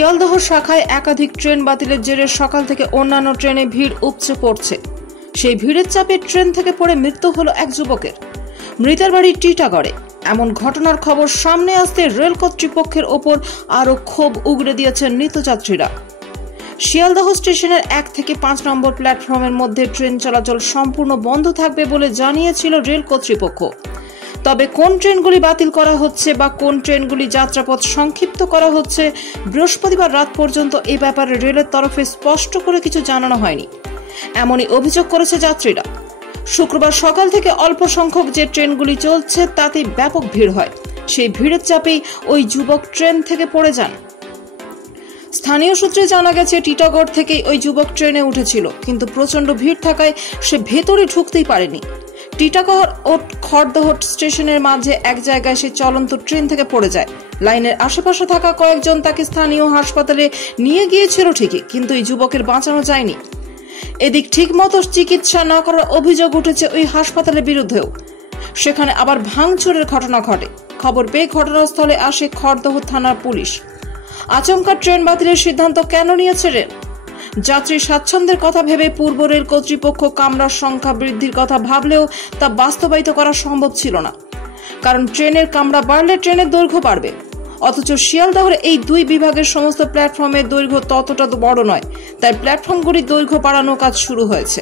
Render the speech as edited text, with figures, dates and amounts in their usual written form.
শিয়ালদহ শাখায় একাধিক ট্রেন বাতিলের জেরে সকাল থেকে অন্যান্য ট্রেনে ভিড় উপচে পড়ছে। সেই ভিড়ের চাপে ট্রেন থেকে পড়ে মৃত্যু হলো এক যুবকের। মৃতের বাড়ি টিটাগড়ে। এমন ঘটনার খবর সামনে আসতে রেল কর্তৃপক্ষের ওপর আরও ক্ষোভ উগরে দিয়েছেন নিত্যযাত্রীরা। শিয়ালদহ স্টেশনের 1 থেকে 5 নম্বর প্ল্যাটফর্মের মধ্যে ট্রেন চলাচল সম্পূর্ণ বন্ধ থাকবে বলে জানিয়েছিল রেল কর্তৃপক্ষ। তবে কোন ট্রেনগুলি বাতিল করা হচ্ছে বা কোন ট্রেনগুলি যাত্রাপথ সংক্ষিপ্ত করা হচ্ছে বৃহস্পতিবার রাত পর্যন্ত এই ব্যাপারে রেলের তরফে স্পষ্ট করে কিছু জানানো হয়নি, এমনই অভিযোগ করেছে যাত্রীরা। শুক্রবার সকাল থেকে অল্প সংখ্যক যে ট্রেনগুলি চলছে তাতে ব্যাপক ভিড় হয়। সেই ভিড়ের চাপেই ওই যুবক ট্রেন থেকে পড়ে যান। স্থানীয় সূত্রে জানা গেছে টিটাগড় থেকেই ওই যুবক ট্রেনে উঠেছিল, কিন্তু প্রচন্ড ভিড় থাকায় সে ভেতরে ঢুকতেই পারেনি। টিটাগড় ও খড়দহ স্টেশনের মাঝে এক জায়গায় সে চলন্ত ট্রেন থেকে পড়ে যায়। লাইনের আশেপাশে থাকা কয়েকজন তাকে স্থানীয় হাসপাতালে নিয়ে গিয়েছিল ঠিকই, কিন্তু এই যুবকের বাঁচানো যায়নি। এদিক ঠিকমতো চিকিৎসা না করার অভিযোগ উঠেছে ওই হাসপাতালের বিরুদ্ধেও। সেখানে আবার ভাঙচুরের ঘটনা ঘটে। খবর পেয়ে ঘটনাস্থলে আসে খড়দহ থানার পুলিশ। আচমকা ট্রেন বাতিলের সিদ্ধান্ত কেন নিয়েছে রেল? যাত্রী স্বাচ্ছন্দ্যের কথা ভেবে পূর্ব রেল কর্তৃপক্ষ কামরার সংখ্যা বৃদ্ধির কথা ভাবলেও তা বাস্তবায়িত করা সম্ভব ছিল না, কারণ ট্রেনের কামরা বাড়লে ট্রেনের দৈর্ঘ্য বাড়বে। অথচ শিয়ালদহের এই দুই বিভাগের সমস্ত প্ল্যাটফর্মের দৈর্ঘ্য ততটা বড় নয়, তাই প্ল্যাটফর্মগুলির দৈর্ঘ্য বাড়ানোর কাজ শুরু হয়েছে।